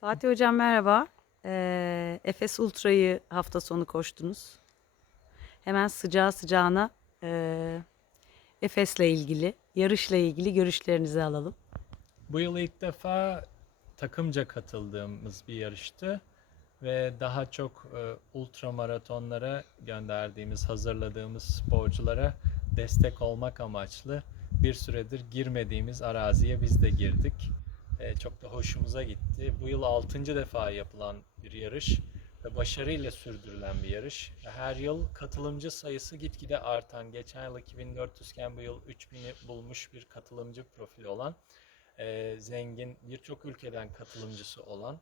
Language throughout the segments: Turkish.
Fatih Hocam merhaba. Ee, Efes Ultra'yı hafta sonu koştunuz. Hemen sıcağı sıcağına e, Efes'le ilgili, yarışla ilgili görüşlerinizi alalım. Bu yıl ilk defa takımca katıldığımız bir yarıştı ve daha çok e, ultra maratonlara gönderdiğimiz, hazırladığımız sporculara destek olmak amaçlı bir süredir girmediğimiz araziye biz de girdik. E, çok da hoşumuza gitti. Bu yıl 6. defa yapılan bir yarış ve başarıyla sürdürülen bir yarış. Her yıl katılımcı sayısı gitgide artan, geçen yıl 2400 iken bu yıl 3000'i bulmuş bir katılımcı profili olan e, zengin, birçok ülkeden katılımcısı olan,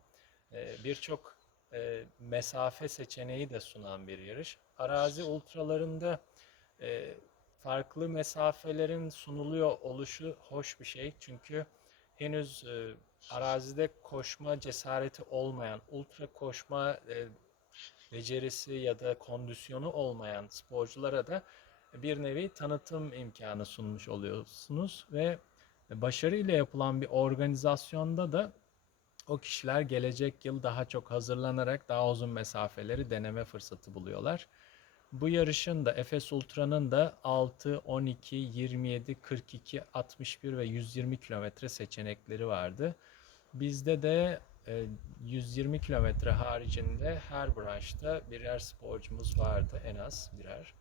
e, birçok e, mesafe seçeneği de sunan bir yarış. Arazi ultralarında e, farklı mesafelerin sunuluyor oluşu hoş bir şey. Çünkü henüz e, arazide koşma cesareti olmayan, ultra koşma e, becerisi ya da kondisyonu olmayan sporculara da bir nevi tanıtım imkanı sunmuş oluyorsunuz ve başarıyla yapılan bir organizasyonda da o kişiler gelecek yıl daha çok hazırlanarak daha uzun mesafeleri deneme fırsatı buluyorlar. Bu yarışın da Efes Ultra'nın da 6, 12, 27, 42, 61 ve 120 kilometre seçenekleri vardı. Bizde de e, 120 kilometre haricinde her branşta birer sporcumuz vardı en az birer.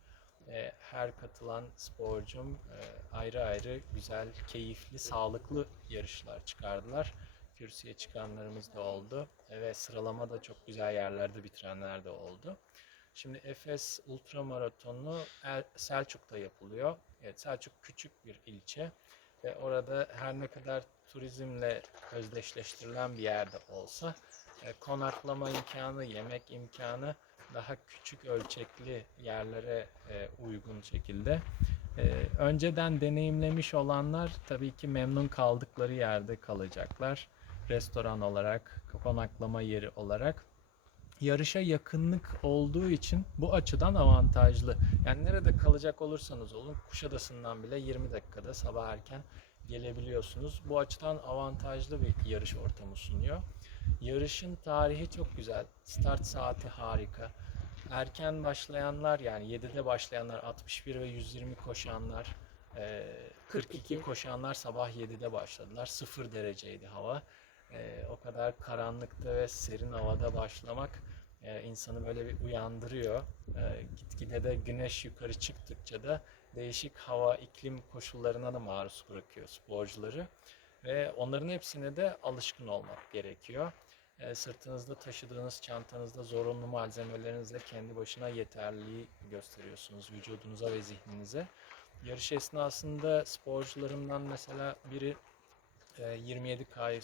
E, Her katılan sporcum e, ayrı ayrı güzel, keyifli, sağlıklı yarışlar çıkardılar. Kürsüye çıkanlarımız da oldu E, ve sıralama da çok güzel yerlerde bitirenler de oldu. Şimdi Efes Ultramaratonu El- Selçuk'ta yapılıyor. Evet, Selçuk küçük bir ilçe ve orada her ne kadar turizmle özdeşleştirilen bir yerde olsa e, konaklama imkanı, yemek imkanı daha küçük ölçekli yerlere e, uygun şekilde. E, önceden deneyimlemiş olanlar tabii ki memnun kaldıkları yerde kalacaklar. Restoran olarak, konaklama yeri olarak yarışa yakınlık olduğu için bu açıdan avantajlı. Yani nerede kalacak olursanız olun Kuşadası'ndan bile 20 dakikada sabah erken gelebiliyorsunuz. Bu açıdan avantajlı bir yarış ortamı sunuyor. Yarışın tarihi çok güzel. Start saati harika. Erken başlayanlar yani 7'de başlayanlar 61 ve 120 koşanlar eee, 42 42. koşanlar sabah 7'de başladılar. 0 dereceydi hava. O kadar karanlıkta ve serin havada başlamak e, insanı böyle bir uyandırıyor. E, gitgide de güneş yukarı çıktıkça da değişik hava, iklim koşullarına da maruz bırakıyor sporcuları. Ve onların hepsine de alışkın olmak gerekiyor. E, sırtınızda taşıdığınız çantanızda zorunlu malzemelerinizle kendi başına yeterliliği gösteriyorsunuz vücudunuza ve zihninize. Yarış esnasında sporcularımdan mesela biri e, 27 kay e,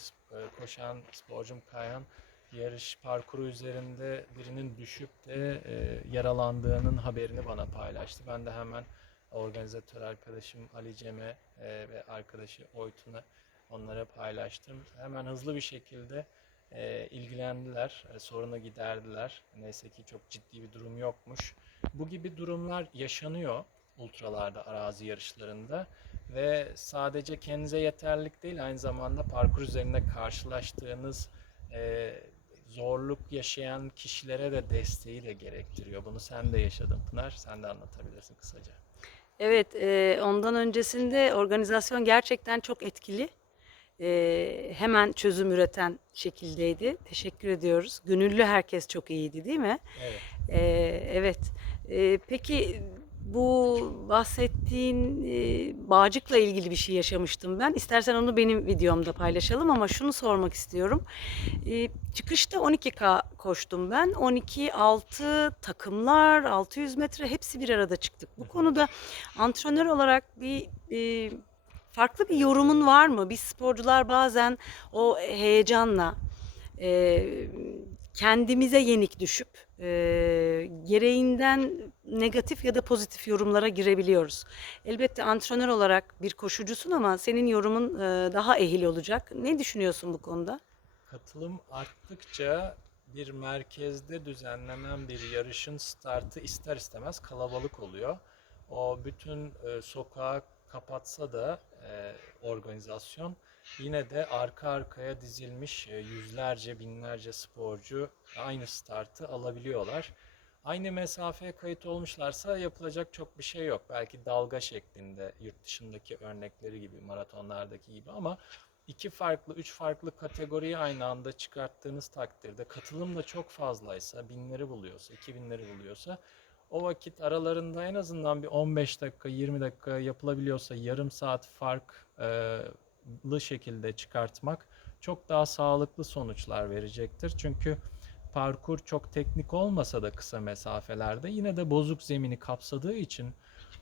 koşan sporcum Kayhan yarış parkuru üzerinde birinin düşüp de e, yaralandığının haberini bana paylaştı. Ben de hemen organizatör arkadaşım Ali Cem'e e, ve arkadaşı Oytun'a onlara paylaştım. Hemen hızlı bir şekilde e, ilgilendiler, e, sorunu giderdiler. Neyse ki çok ciddi bir durum yokmuş. Bu gibi durumlar yaşanıyor ultralarda, arazi yarışlarında ve sadece kendinize yeterlilik değil aynı zamanda parkur üzerinde karşılaştığınız e, zorluk yaşayan kişilere de desteği de gerektiriyor. Bunu sen de yaşadın Pınar, sen de anlatabilirsin kısaca. Evet, e, ondan öncesinde organizasyon gerçekten çok etkili. E, hemen çözüm üreten şekildeydi. Teşekkür ediyoruz. Gönüllü herkes çok iyiydi, değil mi? Evet. Ee, evet. Ee, peki bu bahsettiğin e, bağcıkla ilgili bir şey yaşamıştım ben. İstersen onu benim videomda paylaşalım ama şunu sormak istiyorum. Ee, çıkışta 12K koştum ben. 12 6 takımlar, 600 metre hepsi bir arada çıktık. Bu konuda antrenör olarak bir e, farklı bir yorumun var mı? Biz sporcular bazen o heyecanla e, kendimize yenik düşüp e, gereğinden negatif ya da pozitif yorumlara girebiliyoruz. Elbette antrenör olarak bir koşucusun ama senin yorumun e, daha ehil olacak. Ne düşünüyorsun bu konuda? Katılım arttıkça bir merkezde düzenlenen bir yarışın startı ister istemez kalabalık oluyor. O bütün e, sokağı kapatsa da e, organizasyon yine de arka arkaya dizilmiş e, yüzlerce binlerce sporcu aynı startı alabiliyorlar. Aynı mesafeye kayıt olmuşlarsa yapılacak çok bir şey yok. Belki dalga şeklinde yurt dışındaki örnekleri gibi maratonlardaki gibi ama iki farklı, üç farklı kategoriyi aynı anda çıkarttığınız takdirde katılım da çok fazlaysa, binleri buluyorsa, iki binleri buluyorsa o vakit aralarında en azından bir 15 dakika, 20 dakika yapılabiliyorsa yarım saat farklı şekilde çıkartmak çok daha sağlıklı sonuçlar verecektir. Çünkü parkur çok teknik olmasa da kısa mesafelerde yine de bozuk zemini kapsadığı için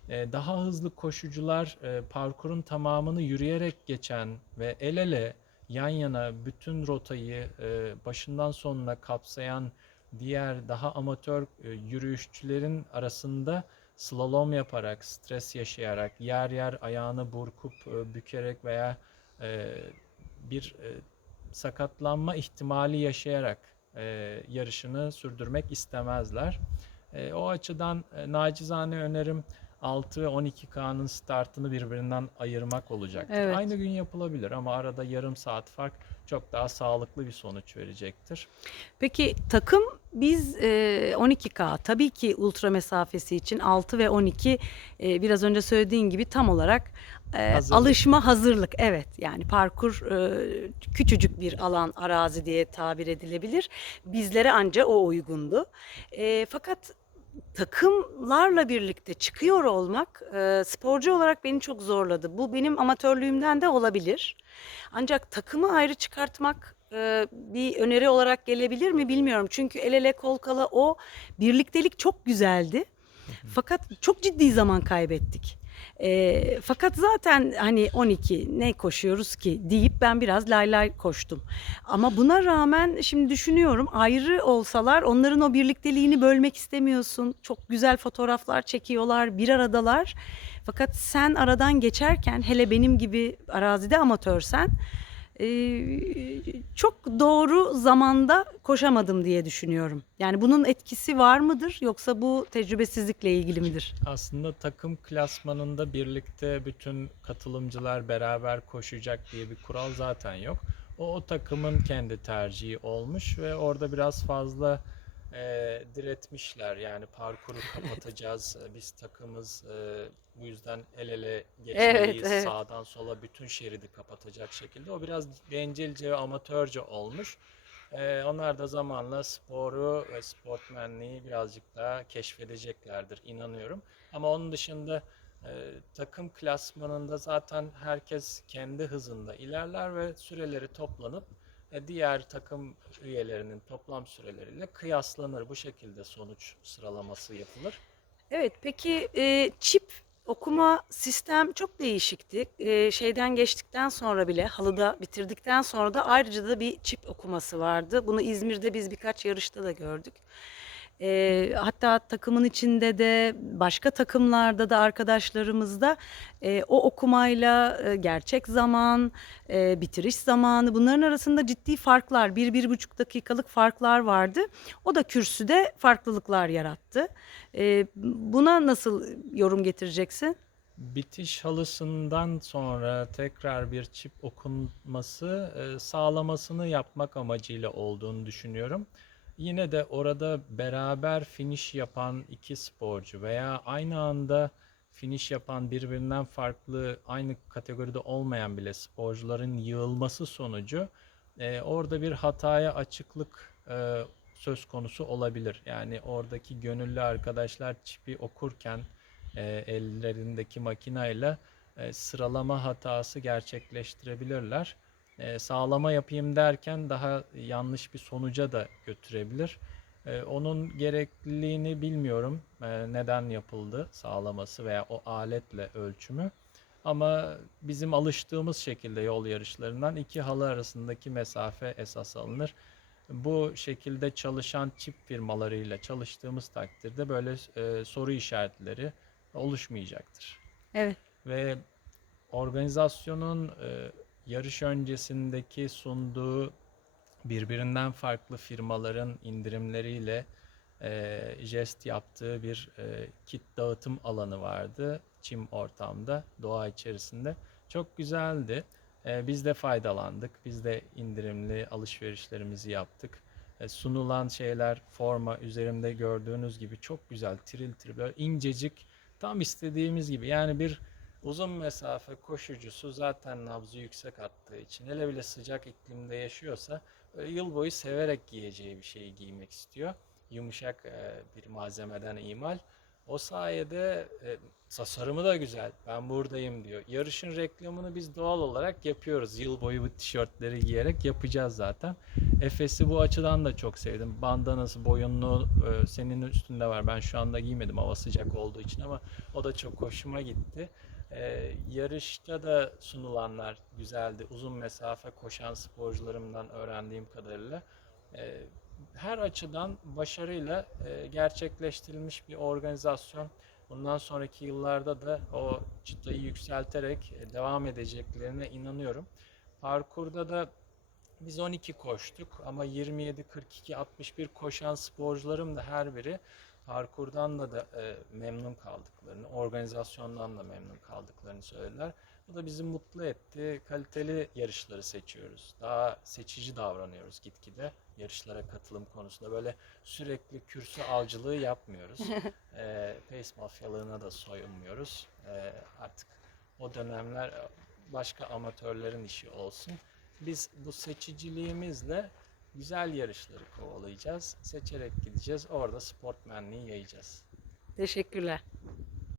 e, daha hızlı koşucular e, parkurun tamamını yürüyerek geçen ve el ele yan yana bütün rotayı e, başından sonuna kapsayan diğer daha amatör yürüyüşçülerin arasında slalom yaparak, stres yaşayarak, yer yer ayağını burkup bükerek veya e, bir e, sakatlanma ihtimali yaşayarak e, yarışını sürdürmek istemezler. E, o açıdan e, nacizane önerim 6 ve 12K'nın startını birbirinden ayırmak olacaktır. Evet. Aynı gün yapılabilir ama arada yarım saat fark çok daha sağlıklı bir sonuç verecektir. Peki takım biz e, 12K tabii ki ultra mesafesi için 6 ve 12 e, biraz önce söylediğin gibi tam olarak e, Hazırlık. alışma hazırlık evet yani parkur e, küçücük bir alan arazi diye tabir edilebilir bizlere anca o uygundu E, fakat takımlarla birlikte çıkıyor olmak e, sporcu olarak beni çok zorladı bu benim amatörlüğümden de olabilir ancak takımı ayrı çıkartmak e, bir öneri olarak gelebilir mi bilmiyorum. Çünkü el ele kol kola o birliktelik çok güzeldi. Fakat çok ciddi zaman kaybettik. E, fakat zaten hani 12 ne koşuyoruz ki deyip ben biraz lay lay koştum. Ama buna rağmen şimdi düşünüyorum ayrı olsalar onların o birlikteliğini bölmek istemiyorsun. Çok güzel fotoğraflar çekiyorlar, bir aradalar. Fakat sen aradan geçerken hele benim gibi arazide amatörsen çok doğru zamanda koşamadım diye düşünüyorum. Yani bunun etkisi var mıdır yoksa bu tecrübesizlikle ilgili midir? Aslında takım klasmanında birlikte bütün katılımcılar beraber koşacak diye bir kural zaten yok. O, o takımın kendi tercihi olmuş ve orada biraz fazla e, diretmişler. Yani parkuru kapatacağız, e, biz takımız e, bu yüzden el ele geçmeliyiz, evet. sağdan sola bütün şeridi kapatacak şekilde. O biraz bencilce ve amatörce olmuş. Ee, onlar da zamanla sporu ve sportmenliği birazcık daha keşfedeceklerdir inanıyorum. Ama onun dışında e, takım klasmanında zaten herkes kendi hızında ilerler ve süreleri toplanıp e, diğer takım üyelerinin toplam süreleriyle kıyaslanır. Bu şekilde sonuç sıralaması yapılır. Evet peki e, çip okuma sistem çok değişikti. E, şeyden geçtikten sonra bile halıda bitirdikten sonra da ayrıca da bir çip okuması vardı. Bunu İzmir'de biz birkaç yarışta da gördük. E, hatta takımın içinde de başka takımlarda da arkadaşlarımızda e, o okumayla e, gerçek zaman, e, bitiriş zamanı bunların arasında ciddi farklar, bir, bir buçuk dakikalık farklar vardı. O da kürsüde farklılıklar yarattı. E, buna nasıl yorum getireceksin? Bitiş halısından sonra tekrar bir çip okunması sağlamasını yapmak amacıyla olduğunu düşünüyorum. Yine de orada beraber finish yapan iki sporcu veya aynı anda finish yapan birbirinden farklı aynı kategoride olmayan bile sporcuların yığılması sonucu e, orada bir hataya açıklık e, söz konusu olabilir. Yani oradaki gönüllü arkadaşlar çipi okurken e, ellerindeki makinayla e, sıralama hatası gerçekleştirebilirler. E, sağlama yapayım derken daha yanlış bir sonuca da götürebilir. E, onun gerekliliğini bilmiyorum. E, neden yapıldı sağlaması veya o aletle ölçümü. Ama bizim alıştığımız şekilde yol yarışlarından iki halı arasındaki mesafe esas alınır. Bu şekilde çalışan çip firmalarıyla çalıştığımız takdirde böyle e, soru işaretleri oluşmayacaktır. Evet. Ve organizasyonun e, yarış öncesindeki sunduğu birbirinden farklı firmaların indirimleriyle e, jest yaptığı bir e, kit dağıtım alanı vardı. Çim ortamda, doğa içerisinde. Çok güzeldi. E, biz de faydalandık. Biz de indirimli alışverişlerimizi yaptık. E, sunulan şeyler forma üzerimde gördüğünüz gibi çok güzel tiril tiril böyle incecik tam istediğimiz gibi. Yani bir uzun mesafe koşucusu zaten nabzı yüksek attığı için hele bile sıcak iklimde yaşıyorsa yıl boyu severek giyeceği bir şeyi giymek istiyor. Yumuşak e, bir malzemeden imal. O sayede e, tasarımı da güzel. Ben buradayım diyor. Yarışın reklamını biz doğal olarak yapıyoruz. Yıl boyu bu tişörtleri giyerek yapacağız zaten. Efes'i bu açıdan da çok sevdim. Bandanası, boyunluğu e, senin üstünde var. Ben şu anda giymedim hava sıcak olduğu için ama o da çok hoşuma gitti. E, yarışta da sunulanlar güzeldi. Uzun mesafe koşan sporcularımdan öğrendiğim kadarıyla. E, her açıdan başarıyla e, gerçekleştirilmiş bir organizasyon. Bundan sonraki yıllarda da o çıtayı yükselterek e, devam edeceklerine inanıyorum. Parkurda da biz 12 koştuk ama 27, 42, 61 koşan sporcularım da her biri parkurdan da, da e, memnun kaldıklarını, organizasyondan da memnun kaldıklarını söylediler. Bu da bizi mutlu etti. Kaliteli yarışları seçiyoruz. Daha seçici davranıyoruz gitgide yarışlara katılım konusunda. Böyle sürekli kürsü avcılığı yapmıyoruz. e, pace mafyalığına da soyunmuyoruz. E, artık o dönemler başka amatörlerin işi olsun. Biz bu seçiciliğimizle güzel yarışları kovalayacağız. Seçerek gideceğiz. Orada sportmenliği yayacağız. Teşekkürler.